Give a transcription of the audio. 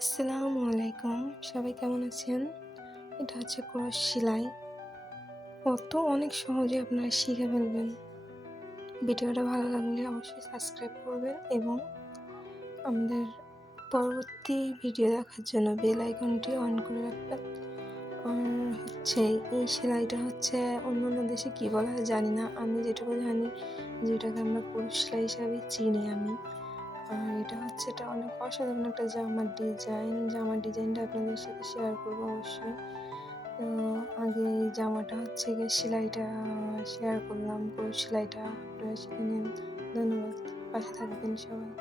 আসসালামু আলাইকুম, সবাই কেমন আছেন? এটা হচ্ছে ক্রস সেলাই। অনেক সহজে আপনারা শিখে ফেলবেন। ভিডিওটা ভালো লাগলে অবশ্যই সাবস্ক্রাইব করবেন এবং আমাদের পরবর্তী ভিডিও দেখার জন্য বেল আইকনটি অন করে রাখবেন। আর হচ্ছে এই সেলাইটা হচ্ছে অন্য দেশে কী বলা হয় জানি না, আমি যেটুকু জানি যেটাকে আমরা ক্রস সেলাই হিসাবে চিনি আমি। আর এটা অনেক অসাধারণ একটা জামার ডিজাইনটা আপনাদের সাথে শেয়ার করবো অবশ্যই। তো আগে এই জামাটা গিয়ে সেলাইটা শেয়ার করলাম, পুরো সেলাইটা আপনারা শিখে নিন। ধন্যবাদ, পাশে থাকবেন সবাই।